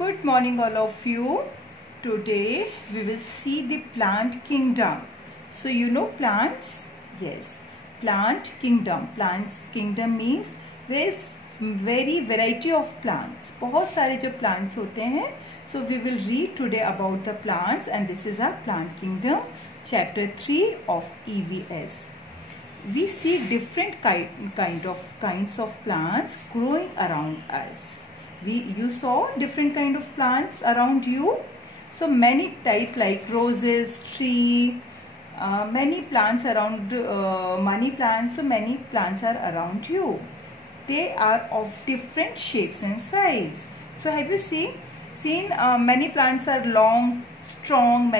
Good morning all of you. Today we will see the plant kingdom. So you know plants? Yes. Plant kingdom. Plants kingdom means very variety of plants. बहुत सारे जो plants होते हैं. So we will read today about the plants and this is our plant kingdom. Chapter 3 of EVS. We see different kinds of plants growing around us. You saw different kind of plants around you. So many types like roses, tree, many plants around, money plants. So many plants are around you. They are of different shapes and size. So have you seen many plants are long, strong.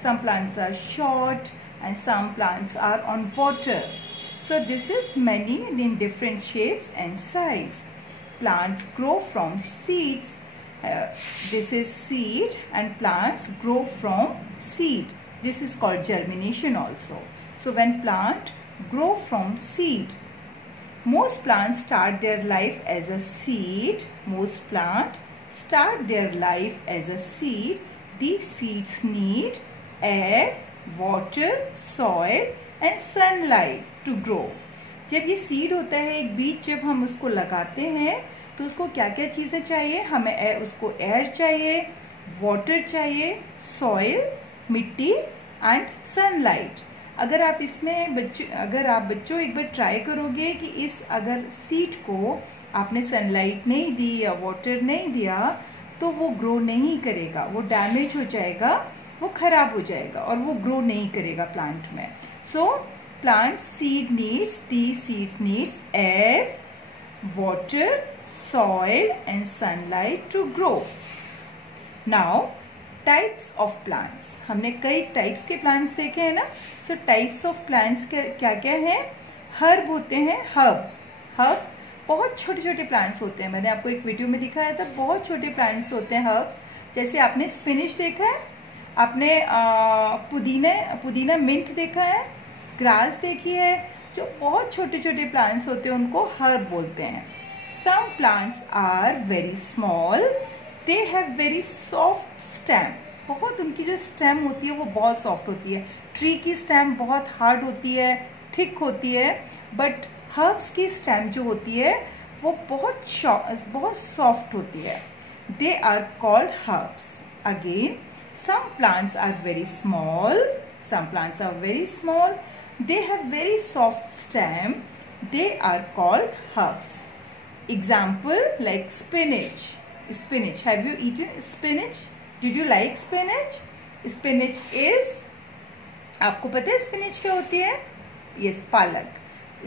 Some plants are short, and some plants are on water. So this is many in different shapes and size. Plants grow from seeds. This is seed, and plants grow from seed. This is called germination also. So when plant grow from seed, most plants start their life as a seed. Most plants start their life as a seed. These seeds need air, water, soil and sunlight to grow. जब ये seed होता है, एक बीज जब हम उसको लगाते हैं तो उसको क्या क्या चीज़ें चाहिए हमें? उसको एयर चाहिए, वाटर चाहिए, सॉइल, मिट्टी एंड सनलाइट. अगर आप बच्चों एक बार ट्राई करोगे कि अगर सीड को आपने सनलाइट नहीं दी या वाटर नहीं दिया तो वो ग्रो नहीं करेगा, वो डैमेज हो जाएगा, वो खराब हो जाएगा और वो ग्रो नहीं करेगा प्लांट में. सो plant seeds needs air, water, soil and sunlight to grow. Now types of plants. हमने कई types के plants देखे हैं ना. So types of plants क्या क्या हैं? हर्ब होते हैं. हर्ब बहुत छोटे छोटे प्लांट्स होते हैं. मैंने आपको एक वीडियो में दिखाया था. बहुत छोटे प्लांट्स होते हैं हर्ब्स. जैसे आपने स्पिनिच देखा है, आपने पुदीना मिंट देखा है, ग्रास देखी है. जो बहुत छोटे छोटे प्लांट्स होते हैं उनको हर्ब बोलते हैं. Some plants are very small. They have very soft stem. बहुत उनकी जो स्टेम होती है वो बहुत सॉफ्ट होती है. ट्री की स्टेम बहुत हार्ड होती है, थिक होती है, बट हर्ब्स की स्टेम जो होती है वो बहुत सॉफ्ट होती है. They are called herbs. Again some plants are very small. They have very soft stem. They are called herbs. Example like spinach. Have you eaten spinach? Did you like spinach? Spinach is, आपको पता है spinach क्या होती है? Yes, पालक.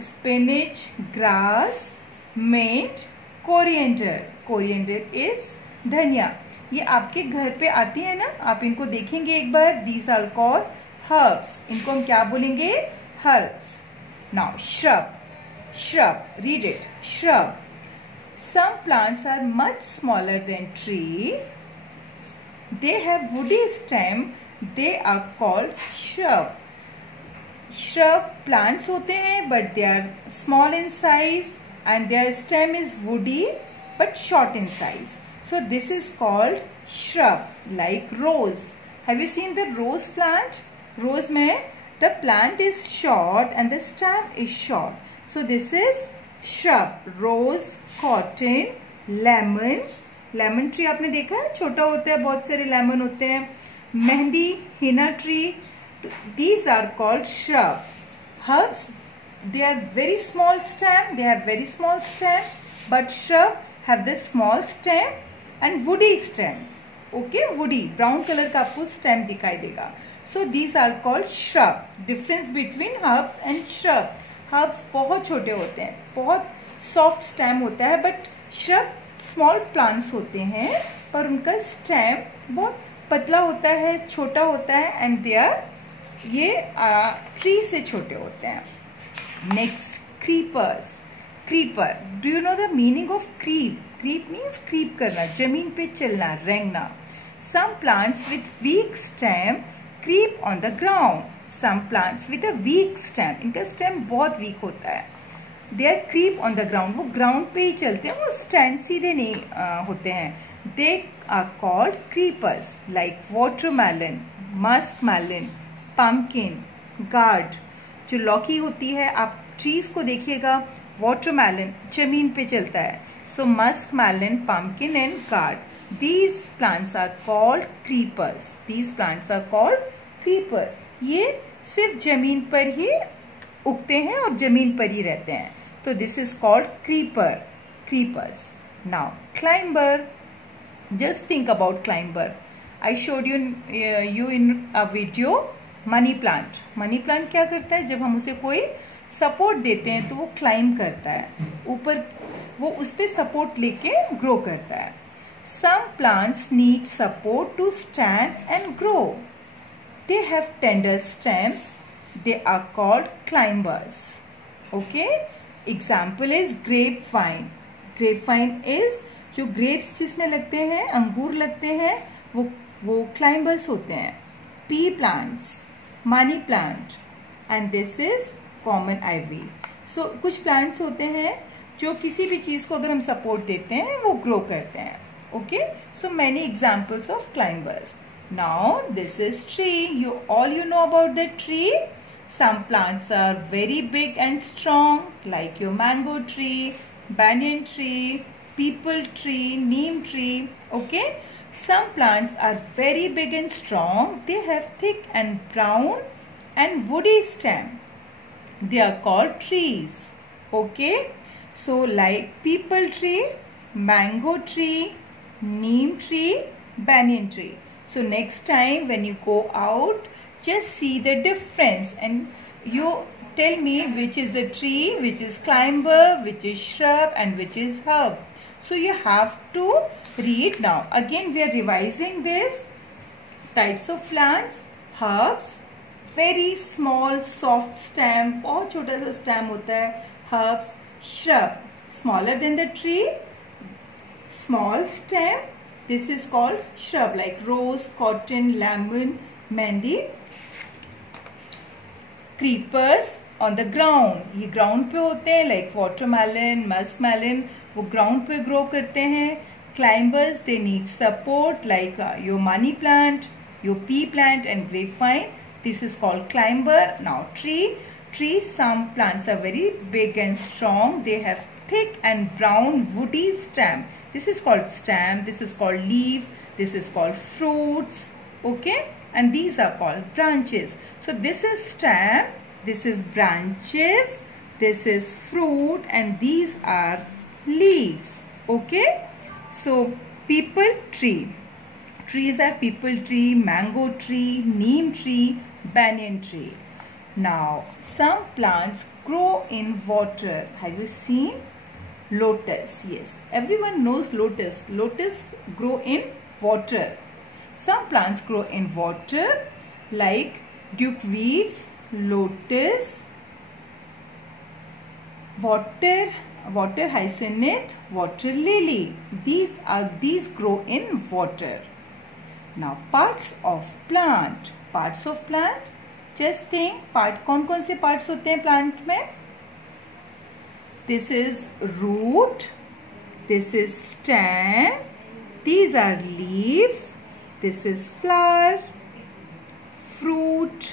Spinach, grass, mint, coriander. Coriander is धनिया. ये आपके घर पे आती है ना, आप इनको देखेंगे एक बार. These are called herbs. इनको हम क्या बोलेंगे? Herbs. Now shrub. Read it. Shrub. Some plants are much smaller than tree. They have woody stem. They are called shrub. Shrub plants होते हैं but they are small in size and their stem is woody but short in size. So this is called shrub. Like rose. Have you seen the rose plant? Rose में the plant is short and the stem is short. So this is shrub. Rose, cotton, lemon. Lemon tree आपने देखा है, छोटा होता है, बहुत सारे lemon होते हैं. Mehndi, henna tree. These are called shrub. Herbs, they have very small stem. But shrub have the small stem and woody stem. Okay, woody, brown color का आपको stem दिखाई देगा. So these are called shrub. Difference between herbs and shrub. Herbs बहुत छोटे होते हैं, बहुत soft stem होता है, but shrub small plants होते हैं पर उनका stem बहुत पतला होता है, छोटा होता है, and they are ये tree से छोटे होते हैं. Next, creepers. Creeper. Do you know the meaning of creep? Creep means creep करना, जमीन पे चलना, रेंगना. Some plants with weak stem creep on the ground. Some plants with a weak stem. इनका stem बहुत weak होता है. They are creep on the ground, वो ground पे ही चलते हैं, वो स्टैंड सीधे नहीं होते हैं. They are called creepers like watermelon, musk melon, pumpkin, gourd. जो लौकी होती है, आप ट्रीज को देखिएगा, वाटरमेलन जमीन पे चलता है. So Musk melon, pumpkin and gourd, these plants are called creepers. These plants are called creeper. ये सिर्फ जमीन पर ही उगते हैं और जमीन पर ही रहते हैं. तो this is called creeper, creepers. Now climber. Just think about climber. I showed you in a video money plant. Money plant क्या करता है, जब हम उसे कोई सपोर्ट देते हैं तो वो क्लाइंब करता है ऊपर, वो उस पर सपोर्ट लेके ग्रो करता है. Some plants need support to stand and grow. They have tender stems. They are called climbers. Okay? Example is grapevine. Grapevine is जो grapes जिसमें लगते हैं, अंगूर लगते हैं, वो climbers होते हैं. Pea plants, money plant, and this is common ivy. So कुछ plants होते हैं जो किसी भी चीज को अगर हम सपोर्ट देते हैं वो ग्रो करते हैं. Okay, so many examples of climbers. Now this is tree. You know about the tree. Some plants are very big and strong, like your mango tree, banyan tree, peepal tree, neem tree. Okay, some plants are very big and strong. They have thick and brown and woody stem. They are called trees. Okay, so like peepal tree, mango tree, neem tree, banyan tree. So next time when you go out, just see the difference and you tell me which is the tree, which is climber, which is shrub, and which is herb. So you have to read now. Again we are revising this. Types of plants: herbs, very small soft stem, बहुत छोटा सा stem होता है. Herbs. Shrub, smaller than the tree, small stem, this is called shrub, like rose, cotton, lemon, mehndi. Creepers on the ground, ये ground पे होते हैं, like watermelon, muskmelon, वो ground पे grow करते हैं. Climbers, they need support, like your money plant, your pea plant and grapevine. This is called climber. Now tree, some plants are very big and strong. They have thick and brown woody stem. This is called stem, this is called leaf, this is called fruits. Okay, and these are called branches. So this is stem, this is branches, this is fruit, and these are leaves. Okay, so peepal tree. Trees are peepal tree, mango tree, neem tree, banyan tree. Now some plants grow in water. Have you seen? Lotus, yes, everyone knows lotus. Lotus grow in water. Some plants grow in water like duckweeds, lotus, water hyacinth, water lily. These grow in water. Now parts of plant. Parts of plant, just think, कौन कौन से parts होते हैं plant में? This is root, this is stem, these are leaves, this is flower, fruit,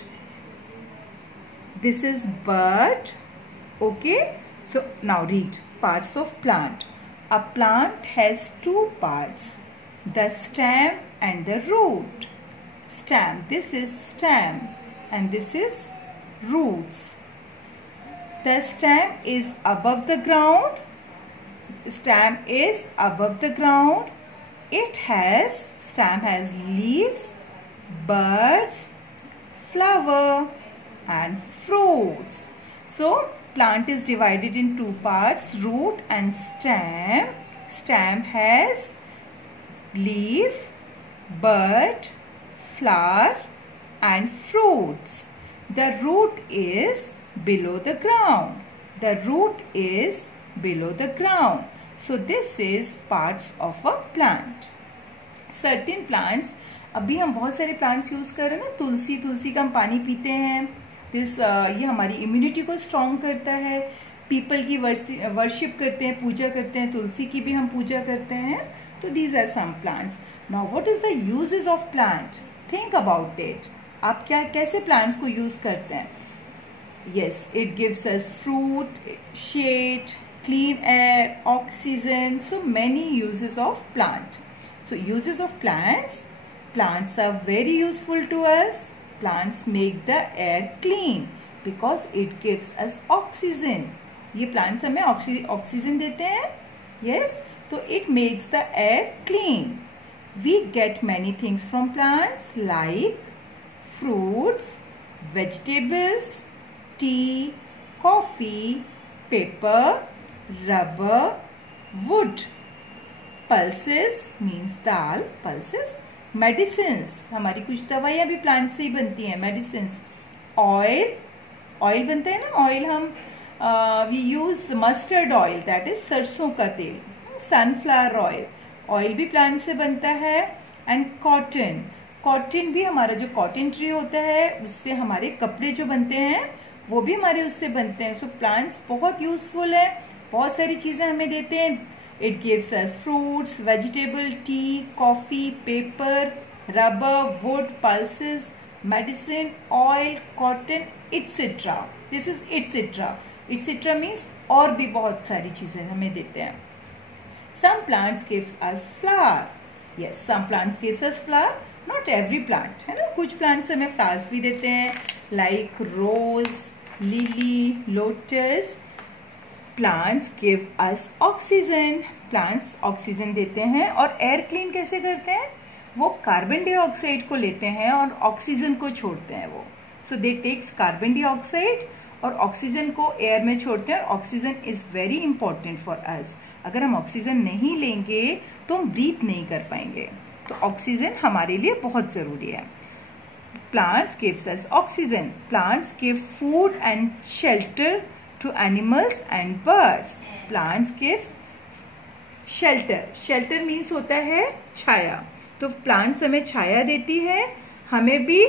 this is bud. Okay, so now read parts of plant. A plant has two parts, the stem and the root. Stem, this is stem and this is roots. The stem is above the ground. Stem is above the ground. Stem has leaves, buds, flower and fruits. So plant is divided in two parts, root and stem. Stem has leaf, bud, flower and fruits. The root is below the ground. The root is below the ground. So this is parts of a plant. Certain plants, अभी हम बहुत सारे plants use कर रहे हैं ना, तुलसी का हम पानी पीते हैं. ये हमारी इम्यूनिटी को स्ट्रॉन्ग करता है. पीपल की वर्शिप करते हैं, पूजा करते हैं, तुलसी की भी हम पूजा करते हैं. तो these are some plants. Now what is the uses of plant? Think about it. आप क्या कैसे plants को use करते हैं? Yes, it gives us fruit, shade, clean air, oxygen. So many uses of plant. So uses of plants. Plants are very useful to us. Plants make the air clean because it gives us oxygen. ये plants हमें oxygen देते हैं. Yes, so it makes the air clean. We get many things from plants like fruits, vegetables, tea, coffee, paper, rubber, wood. Pulses means dal, pulses. Medicines, हमारी कुछ दवाइयाँ भी plant से ही बनती हैं. Medicines, ऑयल बनता है ना. ऑयल हम we use mustard oil, that is सरसों का तेल. सनफ्लावर ऑयल भी प्लांट से बनता है. एंड कॉटन भी, हमारा जो कॉटन ट्री होता है उससे हमारे कपड़े जो बनते हैं वो भी हमारे उससे बनते हैं. सो प्लांट्स बहुत यूजफुल है, बहुत सारी चीजें हमें देते हैं. It gives us fruits, vegetable, tea, coffee, paper, rubber, wood, pulses, medicine, oil, cotton, etcetera. This is etcetera. Etcetera means और भी बहुत सारी चीजें हमें देते हैं. Some plants gives us flower. Yes, some plants gives us flower. Not every plant, है ना. कुछ प्लांट्स हमें फ्लावर्स भी देते हैं like rose, lily, lotus. Plants give us oxygen. Plants oxygen देते हैं. और एयर क्लीन कैसे करते हैं? वो कार्बन डाइऑक्साइड को लेते हैं और ऑक्सीजन को छोड़ते हैं. वो सो दे टेक्स कार्बन डाइऑक्साइड और ऑक्सीजन को एयर में छोड़ते हैं. Oxygen is very important for us. अगर हम ऑक्सीजन नहीं लेंगे तो हम ब्रीथ नहीं कर पाएंगे. तो ऑक्सीजन हमारे लिए बहुत जरूरी है. Plants gives us oxygen. Plants give food and shelter to animals and birds. Plants gives shelter. Shelter means होता है छाया. तो plants हमें छाया देती है, हमें भी,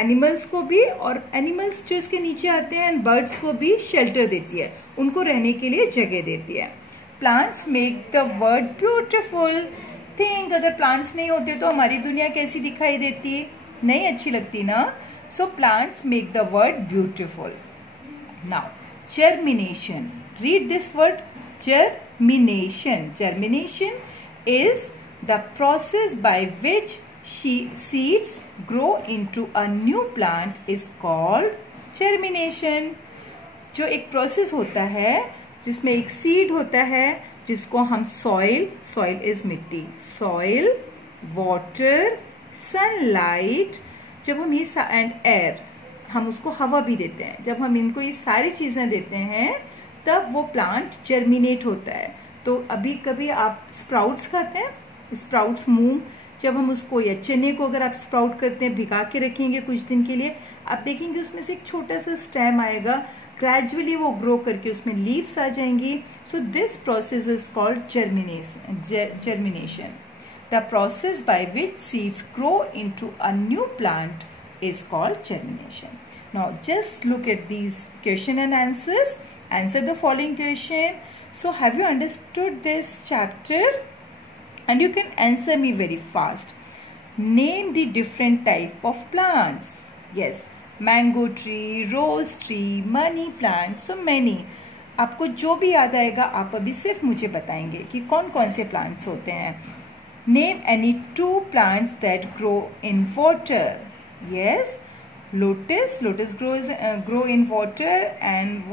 animals को भी, और animals जो इसके नीचे आते हैं birds को भी shelter देती है, उनको रहने के लिए जगह देती है. Plants make the world beautiful. Think, अगर plants नहीं होते तो हमारी दुनिया कैसी दिखाई देती? नहीं अच्छी लगती ना. So plants make the world beautiful. Now germination. Read this word, germination. Germination is the process by which seeds grow into a new plant is called germination. जो एक प्रोसेस होता है जिसमें एक सीड होता है जिसको हम सॉइल इज मिट्टी, सॉइल, वाटर, सनलाइट, जब हम ये एंड एयर, हम उसको हवा भी देते हैं. जब हम इनको ये सारी चीजें देते हैं तब वो प्लांट जर्मिनेट होता है. तो अभी कभी आप स्प्राउट्स खाते हैं, स्प्राउट्स, मूंग, जब हम उसको या चने को अगर आप स्प्राउट करते हैं, भिगा के रखेंगे कुछ दिन के लिए, आप देखेंगे उसमें से एक छोटा सा स्टेम आएगा. ग्रेजुअली वो ग्रो करके उसमें लीव्स आ जाएंगी. So this process is called germination. The process by which seeds grow into a new plant is called germination. Now just look at these question and answers. Answer the following question. So have you understood this chapter? And you can answer me very fast. Name the different type of plants. Yes, mango tree, rose tree, money plant, so many. आपको जो भी याद आएगा आप अभी सिर्फ मुझे बताएंगे कि कौन कौन से plants होते हैं. Name any 2 plants that grow in water. Yes, lotus grow in water, and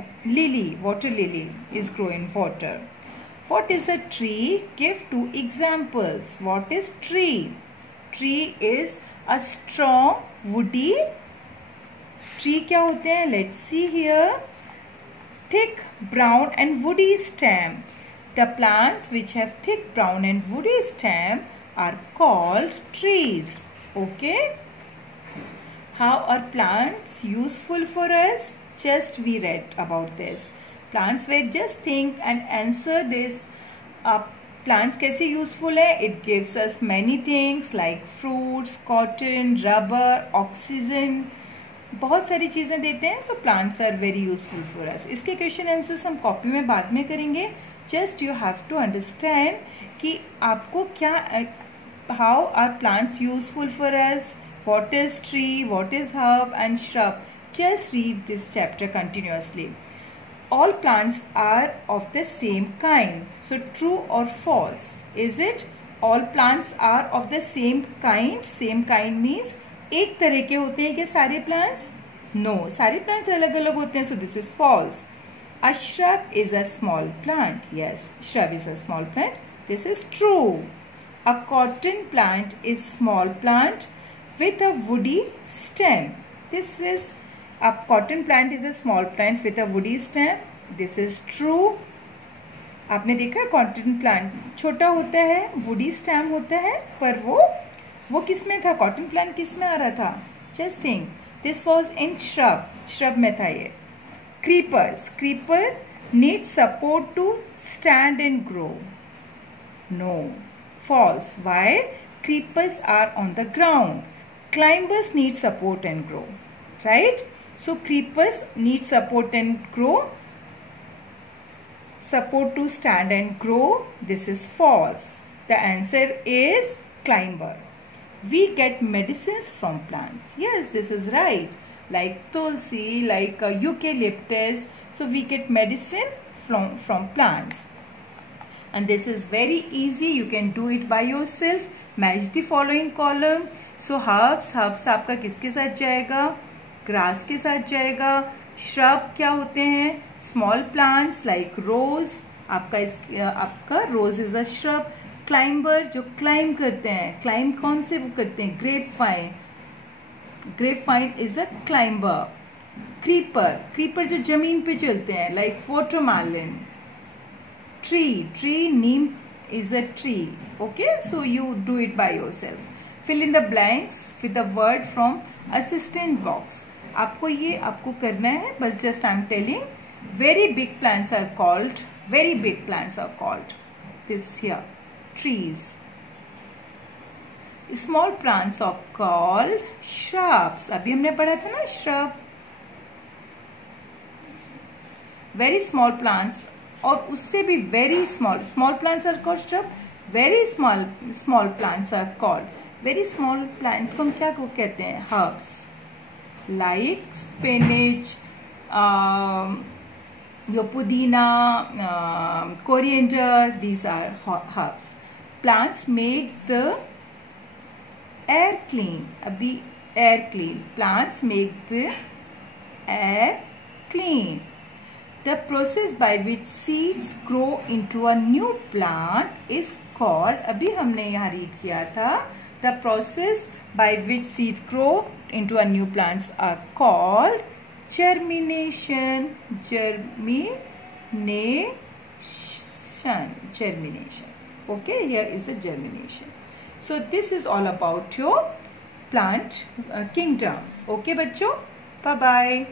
water lily is grow in water. What is a tree? Give 2 examples. What is tree? Tree is a strong woody. Tree क्या होते हैं? Let's see here. Thick, brown and woody stem. The plants which have thick, brown and woody stem are called trees. Okay. How are plants useful for us? Just we read about this. Plants were just think and answer this. Plants कैसे useful है? It gives us many things like fruits, cotton, rubber, oxygen. बहुत सारी चीज़ें देते हैं. So plants are very useful for us. इसके question answers हम copy में बाद में करेंगे. Just you have to understand कि आपको क्या, how are plants useful for us, what is tree, what is herb and shrub. Just read this chapter continuously. All plants are of the same kind. So true or false? Is it? All plants are of the same kind. Same kind means एक तरह के होते हैं क्या सारे plants? No, सारे plants अलग अलग होते हैं. So this is false. A shrub is a small plant. Yes, shrub is a small plant. This is true. A cotton plant is small plant with a woody stem. This is a cotton plant is a small plant with a woody stem. This is true. आपने देखा है cotton plant छोटा होता है, woody stem होता है, पर वो किस में था? कॉटन प्लांट किस में आ रहा था? Just think, this was in shrub. Shrub में था ये. Creepers, creeper need support to stand and grow. No, falls. Why? Creepers are on the ground. Climbers need support and grow. Right? So creepers need support and grow. Support to stand and grow. This is false. The answer is climber. We get medicines from plants. Yes, this is right. Like tulsi, like eucalyptus. So we get medicine from plants. And this is very easy. You can do it by yourself. Match the following column. So herbs आपका किसके साथ जाएगा? Grass के साथ जाएगा. Shrub क्या होते हैं? Small plants like rose. आपका rose is a shrub. Climber जो क्लाइंब करते हैं. क्लाइंब कौन से करते हैं? Grape vine. Grape vine is a climber. Creeper, creeper जो जमीन पे चलते हैं like watermelon. Tree, tree neem is a tree. Okay, so you do it by yourself. Fill in the blanks with the word from assistant box. आपको करना है बस. Just I am telling. Very big plants are called, very big plants are called this here trees. Small plants are called shrubs. अभी हमने पढ़ा था ना shrub. Very small plants और उससे भी very small plants are called shrub. Very small plants are called, very small plants को हम क्या कहते हैं? Herbs. Like spinach, your pudina, coriander, these are herbs. Plants make the air clean. Abhi air clean. Plants make the air clean. The process by which seeds grow into a new plant is called, अभी हमने यहाँ read किया था, the process by which seeds grow into a new plants are called germination. Germination. Okay, here is the germination. So this is all about your plant kingdom. Okay बच्चों, bye bye.